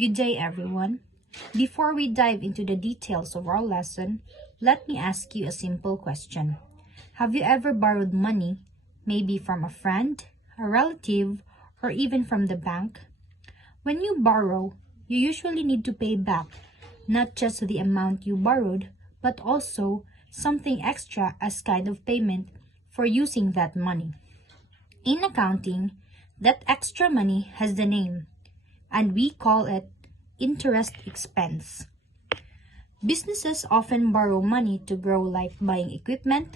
Good day, everyone. Before we dive into the details of our lesson, let me ask you a simple question. Have you ever borrowed money, maybe from a friend, a relative, or even from the bank? When you borrow, you usually need to pay back not just the amount you borrowed, but also something extra as kind of payment for using that money. In accounting, that extra money has the name, and we call it interest expense. Businesses often borrow money to grow, like buying equipment,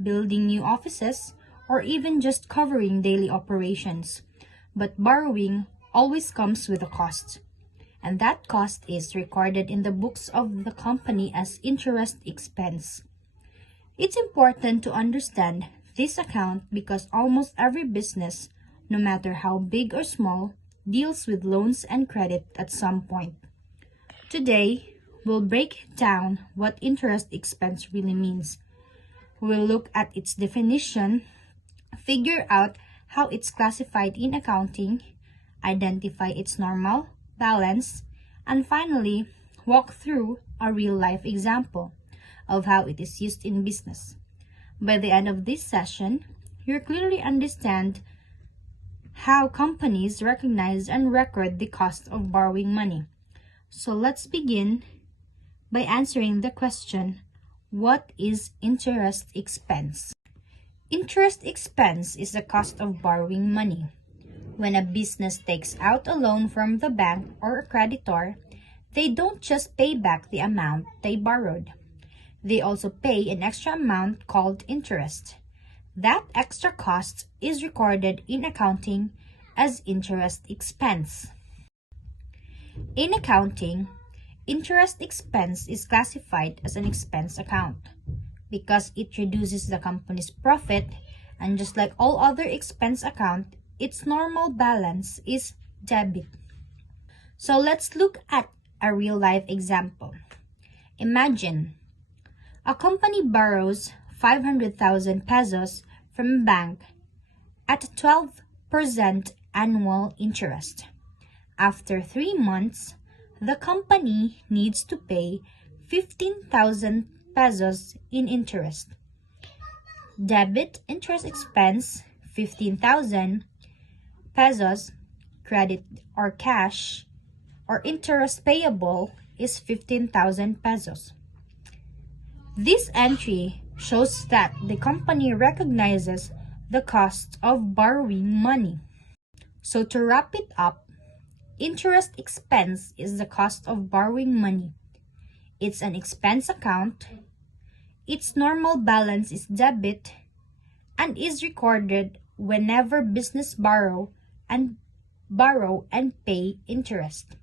building new offices, or even just covering daily operations. But borrowing always comes with a cost, and that cost is recorded in the books of the company as interest expense. It's important to understand this account because almost every business, no matter how big or small, deals with loans and credit at some point. Today, we'll break down what interest expense really means. We'll look at its definition, figure out how it's classified in accounting, identify its normal, balance, and finally, walk through a real-life example of how it is used in business. By the end of this session, you'll clearly understand how companies recognize and record the cost of borrowing money. So let's begin by answering the question, what is interest expense? Interest expense is the cost of borrowing money. When a business takes out a loan from the bank or a creditor, they don't just pay back the amount they borrowed. They also pay an extra amount called interest. That extra cost is recorded in accounting as interest expense. In accounting, interest expense is classified as an expense account because it reduces the company's profit, and just like all other expense account, its normal balance is debit. So let's look at a real-life example. Imagine a company borrows 500,000 pesos from a bank at 12% annual interest. After 3 months, the company needs to pay 15,000 pesos in interest. Debit interest expense 15,000 pesos, credit or cash, or interest payable is 15,000 pesos. This entry shows that the company recognizes the cost of borrowing money. So to wrap it up, interest expense is the cost of borrowing money. It's an expense account. Its normal balance is debit and is recorded whenever business borrow and pay interest.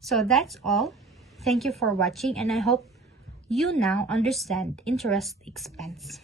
So that's all. Thank you for watching, and I hope you now understand interest expense.